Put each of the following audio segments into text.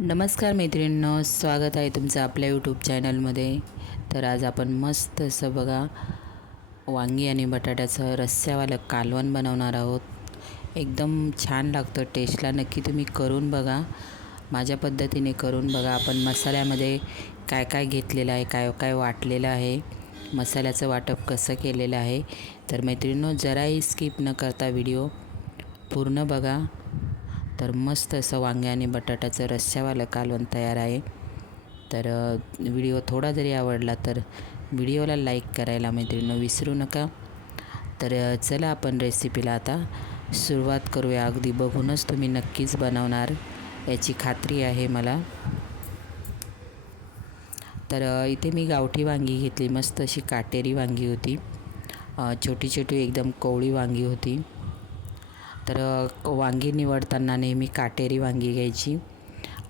नमस्कार मैत्रिणींनो स्वागत आहे तुमचं आपल्या यूट्यूब चॅनलमध्ये तर आज आपण मस्त असं बघा वांगी आणि बटाट्याचं रस्स्यावालं कालवण बनवणार आहोत. एकदम छान लागतं टेस्टला नक्की तुम्ही करून बघा. माझ्या पद्धतीने करून बघा. आपण मसाल्यामध्ये काय काय घेतलेलं आहे काय काय वाटलेलं आहे मसाल्याचं वाटप कसं केलेलं आहे. तर मैत्रिणींनो जराही स्किप न करता व्हिडिओ पूर्ण बघा. तर मस्त असं वांगे आणि बटाट्याचं रस्स्यावालं कालवण तयार आहे. तर व्हिडिओ थोडा जरी आवडला तर व्हिडिओला लाईक करायला मैत्रिणीनं विसरू नका. तर चला आपण रेसिपीला आता सुरुवात करूया. अगदी बघूनच तुम्ही नक्कीच बनवणार. याची खात्री आहे मला. तर इथे मी गावठी वांगी घेतली. मस्त अशी काटेरी वांगी होती. छोटी छोटी एकदम कोवळी वांगी होती. तर वांगी निवडताना नेहमी काटेरी वांगी घ्यायची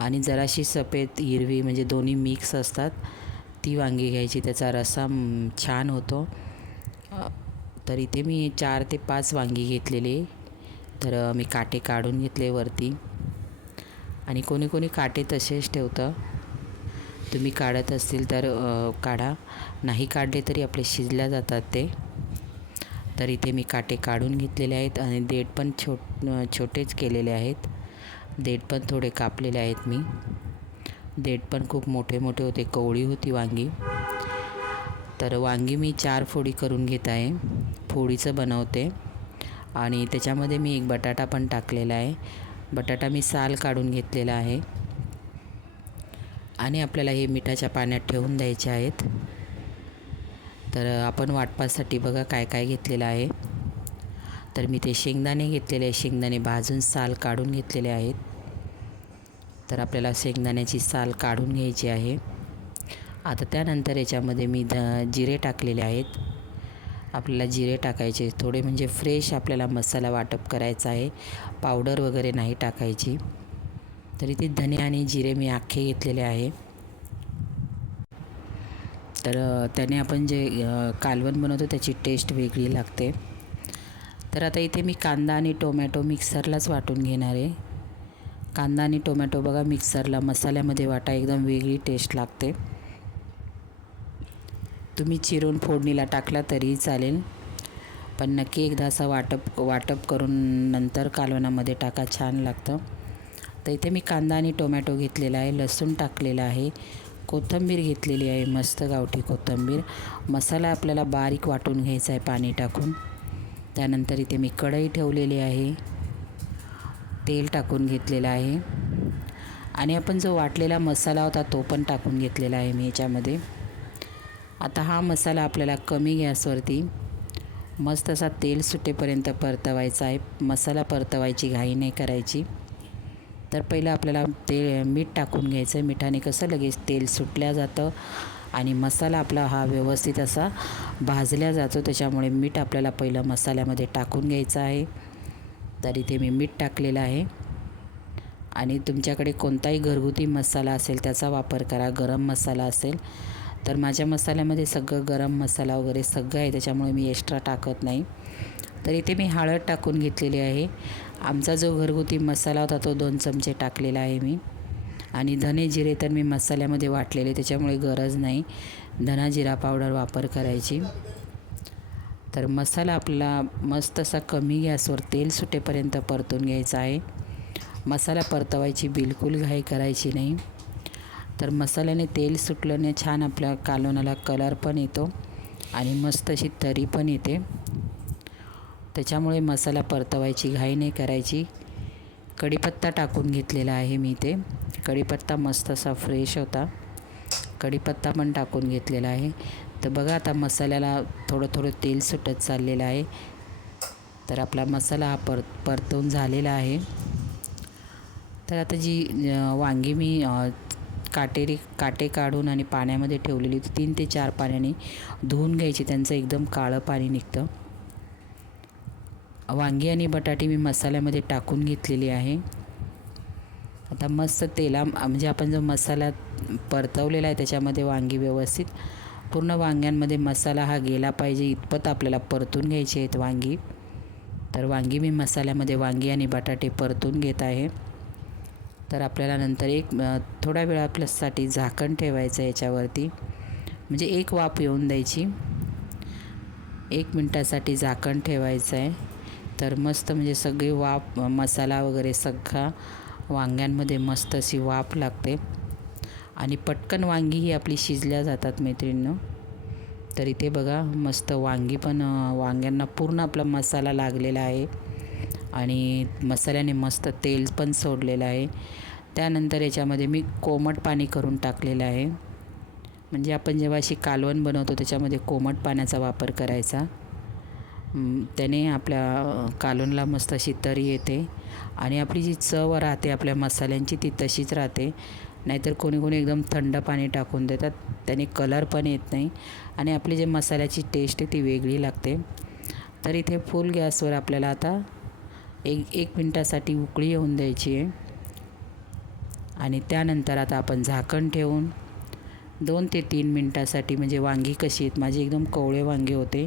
आणि जराशी सफेद हिरवी म्हणजे दोन्ही मिक्स असतात ती वांगी घ्यायची. त्याचा रसा छान होतो. तर इथे मी चार ते पाच वांगी घेतलेली तर मी काटे काढून घेतले वरती. आणि कोणी कोणी काटे तसेच ठेवतं. तुम्ही काढत असतील तर काढा. नाही काढले तरी आपले शिजल्या जातात ते. तर इथे मी काटे काढून घेतलेले आहेत आणि देठ पण छोट छोटेच केलेले आहेत. देठ पण थोडे कापलेले आहेत मी. देठ पण खूप मोठे मोठे होते. कवळी होती वांगी. तर वांगी मी चार फोडी करून घेत आहे. फोडीचं बनवते. आणि त्याच्यामध्ये मी एक बटाटा पण टाकलेला आहे. बटाटा मी साल काढून घेतलेला आहे. आणि आपल्याला हे मिठाच्या पाण्यात ठेवून द्यायचे आहेत. तर आपण वाटपासाठी बघा काय काय घेतलेलं आहे. तर मी ते शेंगदाणे घेतलेले आहे शेंगदाणे भाजून साल काढून घेतलेले आहेत. तर आपल्याला शेंगदाण्याची साल काढून घ्यायची आहे. आता त्यानंतर याच्यामध्ये मी ध जिरे टाकलेले आहेत. आपल्याला जिरे टाकायचे थोडे म्हणजे फ्रेश आपल्याला मसाला वाटप करायचा आहे. पावडर वगैरे नाही टाकायची. तरी ते धने आणि जिरे मी अख्खे घेतलेले आहे. तर त्याने आपण जे कालवण बनवतो त्याची टेस्ट वेगळी लागते. तर आता इथे मी कांदा आणि टोमॅटो मिक्सरलाच वाटून घेणार आहे. कांदा आणि टोमॅटो बघा मिक्सरला मसाल्यामध्ये वाटा एकदम वेगळी टेस्ट लागते. तुम्ही चिरून फोडणीला टाकला तरीही चालेल. पण नक्की एकदा असं वाटप वाटप करून नंतर कालवणामध्ये टाका छान लागतं. तर इथे मी कांदा आणि टोमॅटो घेतलेला आहे लसूण टाकलेला आहे. कोथिंबीर घेतलेली आहे मस्त गावठी कोथिंबीर. मसाला आपल्याला बारीक वाटून घ्यायचा आहे पाणी टाकून. त्यानंतर इथे मी कढई ठेवलेली आहे. तेल टाकून घेतलेलं आहे. आणि आपण जो वाटलेला मसाला होता तो पण टाकून घेतलेला आहे मी याच्यामध्ये. आता हा मसाला आपल्याला कमी गॅसवरती मस्त असा तेल सुटेपर्यंत परतवायचा आहे. मसाला परतवायची घाई नाही करायची. तर पहिलं आपल्याला ते मीठ टाकून घ्यायचं. आहे मिठाने कसं लगेच तेल सुटल्या जातं आणि मसाला आपला हा व्यवस्थित असा भाजल्या जातो. त्याच्यामुळे मीठ आपल्याला पहिलं मसाल्यामध्ये टाकून घ्यायचं आहे. तर इथे मी मीठ टाकलेलं आहे. आणि तुमच्याकडे कोणताही घरगुती मसाला असेल त्याचा वापर करा. गरम मसाला असेल तर माझ्या मसाल्यामध्ये सगळं गरम मसाला वगैरे सगळं आहे. त्याच्यामुळे मी एक्स्ट्रा टाकत नाही. तर इथे मी हळद टाकून घेतलेली आहे. आमचा जो घरगुती मसाला होता तो दोन चमचे टाकलेला आहे मी. आणि धने जिरे तर मी मसाल्यामध्ये वाटलेले त्याच्यामुळे गरज नाही. धना जिरा पावडर वापर करायची. तर मसाला आपला मस्त असा कमी गॅसवर तेल सुटेपर्यंत परतून घ्यायचा आहे. मसाला परतवायची बिलकुल घाई करायची नाही. तर मसाल्याने तेल सुटल्याने छान आपल्या कालवणाला कलर पण येतो आणि मस्त अशी तरी पण येते. त्याच्यामुळे मसाला परतवायची घाई नाही करायची. कढीपत्ता टाकून घेतलेला आहे मी ते कढीपत्ता मस्त असा फ्रेश होता. कढीपत्ता पण टाकून घेतलेला आहे. तर बघा आता मसाल्याला थोडं थोडं तेल सुटत चाललेलं आहे. तर आपला मसाला हा पर परतवून झालेला आहे. तर आता जी वांगी मी काटेरी काटे काढून आणि पाण्यामध्ये ठेवलेली तीन ते चार पाण्याने धुवून घ्यायची. त्यांचं एकदम काळं पाणी निघतं. वांगी आणि बटाटे मी मसाल्यामध्ये टाकून घेतलेली आहे. आता मस्त तेला म्हणजे आपण जो मसाला परतवलेला आहे त्याच्यामध्ये वांगी व्यवस्थित पूर्ण वांग्यांमध्ये मसाला हा गेला पाहिजे इतपत आपल्याला परतून घ्यायची आहेत वांगी. तर वांगी मी मसाल्यामध्ये वांगी आणि बटाटे परतून घेत आहे. तर आपल्याला नंतर एक थोडा वेळ आपल्यासाठी झाकण ठेवायचं आहे याच्यावरती. म्हणजे एक वाफ येऊन द्यायची. एक मिनटासाठी झाकण ठेवायचं आहे. तर मस्त म्हणजे सगळी वाफ मसाला वगैरे सगळा वांग्यांमध्ये मस्त अशी वाफ लागते. आणि पटकन वांगी ही आपली शिजल्या जातात मैत्रिणीनं. तर इथे बघा मस्त वांगी पण वांग्यांना पूर्ण आपला मसाला लागलेला आहे. आणि मसाल्याने मस्त तेल पण सोडलेलं आहे. त्यानंतर याच्यामध्ये मी कोमट पाणी करून टाकलेलं आहे. म्हणजे आपण जेव्हा अशी कालवण बनवतो त्याच्यामध्ये कोमट पाण्याचा वापर करायचा. त्याने आपल्या कालूनला मस्त अशी तरी येते. आणि आपली जी चव राहते आपल्या मसाल्यांची ती तशीच राहते. नाहीतर कोणी कोणी एकदम थंड पाणी टाकून देतात. त्याने कलर पण येत नाही. आणि आपली जे मसाल्याची टेस्ट आहे ती वेगळी लागते. तर इथे फुल गॅसवर आपल्याला आता एक एक मिनटासाठी उकळी येऊन द्यायची आहे. आणि त्यानंतर आता आपण झाकण ठेवून दोन ते तीन मिनटासाठी म्हणजे वांगी कशी आहेत माझे एकदम कोवळे वांगे होते.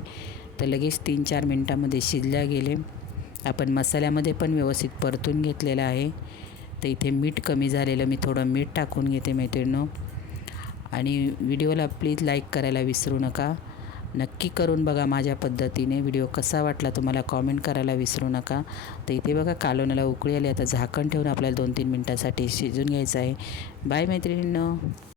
तर लगेच तीन चार मिनटामध्ये शिजल्या गेले. आपण मसाल्यामध्ये पण व्यवस्थित परतून घेतलेलं आहे. तर इथे मीठ कमी झालेलं मी थोडं मीठ टाकून घेते मैत्रिणीनं. आणि व्हिडिओला प्लीज लाईक करायला विसरू नका. नक्की करून बघा माझ्या पद्धतीने व्हिडिओ कसा वाटला तुम्हाला कॉमेंट करायला विसरू नका. तर इथे बघा कालवणाला उकळी आली. आता झाकण ठेवून आपल्याला दोन तीन मिनटासाठी शिजून घ्यायचं आहे. बाय मैत्रिणींनो.